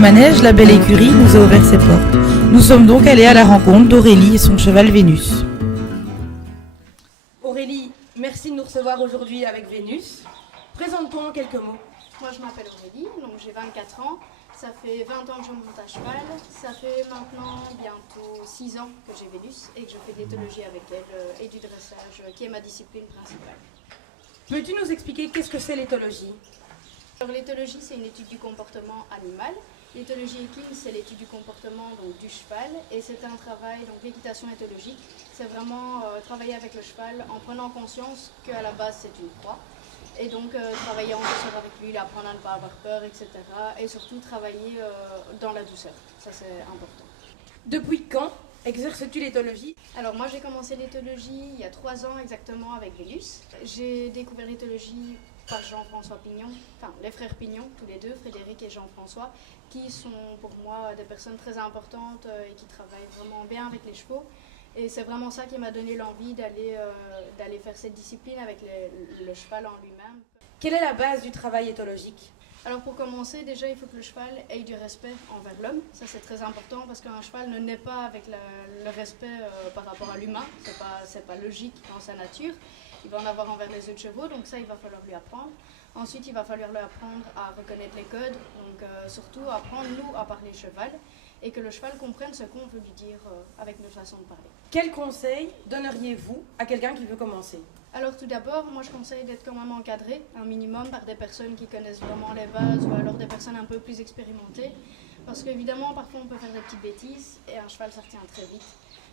manège, la belle écurie nous a ouvert ses portes. Nous sommes donc allés à la rencontre d'Aurélie et son cheval Vénus. Aurélie, merci de nous recevoir aujourd'hui avec Vénus. Présente-toi en quelques mots. Moi je m'appelle Aurélie, donc j'ai 24 ans. Ça fait 20 ans que je monte à cheval. Ça fait maintenant bientôt 6 ans que j'ai Vénus et que je fais de l'éthologie avec elle et du dressage qui est ma discipline principale. Peux-tu nous expliquer qu'est-ce que c'est l'éthologie ? Alors l'éthologie c'est une étude du comportement animal. L'éthologie équine c'est l'étude du comportement donc, du cheval et c'est un travail, donc l'équitation éthologique, c'est vraiment travailler avec le cheval en prenant conscience qu'à la base c'est une proie. Et donc travailler en douceur avec lui, apprendre à ne pas avoir peur, etc. Et surtout travailler dans la douceur, ça c'est important. Depuis quand exerces-tu l'éthologie ? Alors moi j'ai commencé l'éthologie il y a 3 ans exactement avec Vénus. J'ai découvert l'éthologie par Jean-François Pignon, enfin les frères Pignon, tous les deux, Frédéric et Jean-François, qui sont pour moi des personnes très importantes et qui travaillent vraiment bien avec les chevaux. Et c'est vraiment ça qui m'a donné l'envie d'aller faire cette discipline avec le cheval en lui-même. Quelle est la base du travail éthologique ? Alors pour commencer, déjà il faut que le cheval ait du respect envers l'homme. Ça c'est très important parce qu'un cheval ne naît pas avec le respect par rapport à l'humain. C'est pas logique dans sa nature. Il va en avoir envers les autres chevaux, donc ça il va falloir lui apprendre. Ensuite il va falloir lui apprendre à reconnaître les codes, donc surtout apprendre nous à parler cheval. Et que le cheval comprenne ce qu'on veut lui dire avec notre façon de parler. Quel conseil donneriez-vous à quelqu'un qui veut commencer ? Alors tout d'abord, moi je conseille d'être quand même encadré, un minimum, par des personnes qui connaissent vraiment les bases ou alors des personnes un peu plus expérimentées. Parce qu'évidemment, parfois on peut faire des petites bêtises et un cheval ça retient très vite.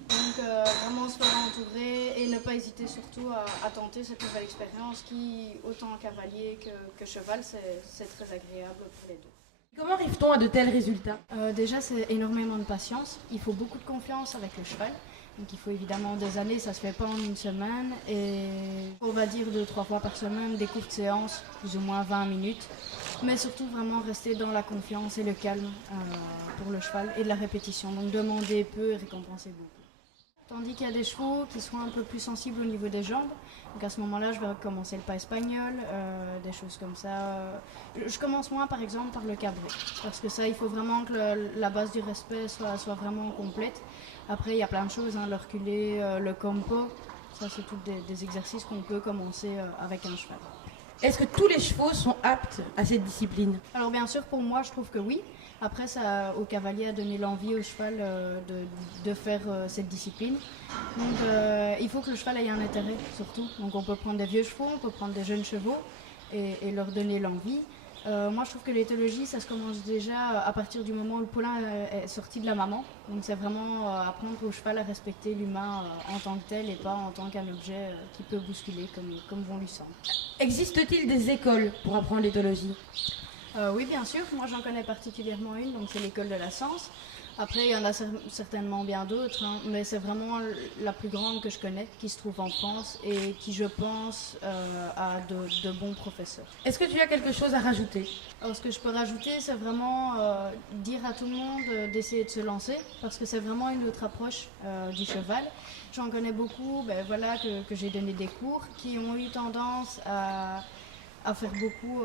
Donc vraiment se faire entourer et ne pas hésiter surtout à tenter cette nouvelle expérience qui, autant cavalier que cheval, c'est très agréable pour les deux. Comment arrive-t-on à de tels résultats ? Déjà, c'est énormément de patience. Il faut beaucoup de confiance avec le cheval. Donc il faut évidemment des années, ça se fait pas en une semaine. Et on va dire 2-3 fois par semaine, des courtes séances, plus ou moins 20 minutes. Mais surtout vraiment rester dans la confiance et le calme pour le cheval et de la répétition. Donc demander peu et récompenser beaucoup. Tandis qu'il y a des chevaux qui sont un peu plus sensibles au niveau des jambes. Donc à ce moment-là, je vais recommencer le pas espagnol, des choses comme ça. Je commence moins par exemple par le cabré. Parce que ça, il faut vraiment que la base du respect soit vraiment complète. Après, il y a plein de choses, le reculé, le compo. Ça, c'est tous des exercices qu'on peut commencer avec un cheval. Est-ce que tous les chevaux sont aptes à cette discipline ? Alors bien sûr, pour moi, je trouve que oui. Après, ça au cavalier a donné l'envie au cheval de faire cette discipline. Donc il faut que le cheval ait un intérêt surtout. Donc on peut prendre des vieux chevaux, on peut prendre des jeunes chevaux et leur donner l'envie. Moi je trouve que l'éthologie ça se commence déjà à partir du moment où le poulain est sorti de la maman. Donc c'est vraiment apprendre au cheval à respecter l'humain en tant que tel et pas en tant qu'un objet qui peut bousculer comme bon lui semble. Existe-t-il des écoles pour apprendre l'éthologie ? Oui, bien sûr. Moi, j'en connais particulièrement une, donc c'est l'école de la Sens. Après, il y en a certainement bien d'autres, mais c'est vraiment la plus grande que je connais, qui se trouve en France et qui, je pense, a de bons professeurs. Est-ce que tu as quelque chose à rajouter ? Alors, ce que je peux rajouter, c'est vraiment dire à tout le monde d'essayer de se lancer, parce que c'est vraiment une autre approche du cheval. J'en connais beaucoup, que j'ai donné des cours, qui ont eu tendance à faire beaucoup,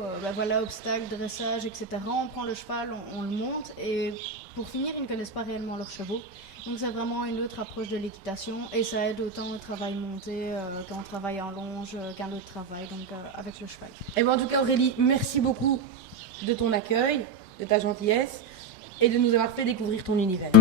obstacles, dressage, etc. On prend le cheval, on le monte et pour finir, ils ne connaissent pas réellement leurs chevaux. Donc c'est vraiment une autre approche de l'équitation et ça aide autant au travail monté quand on travaille en longe qu'un autre travail, donc avec le cheval. Et en tout cas Aurélie, merci beaucoup de ton accueil, de ta gentillesse et de nous avoir fait découvrir ton univers.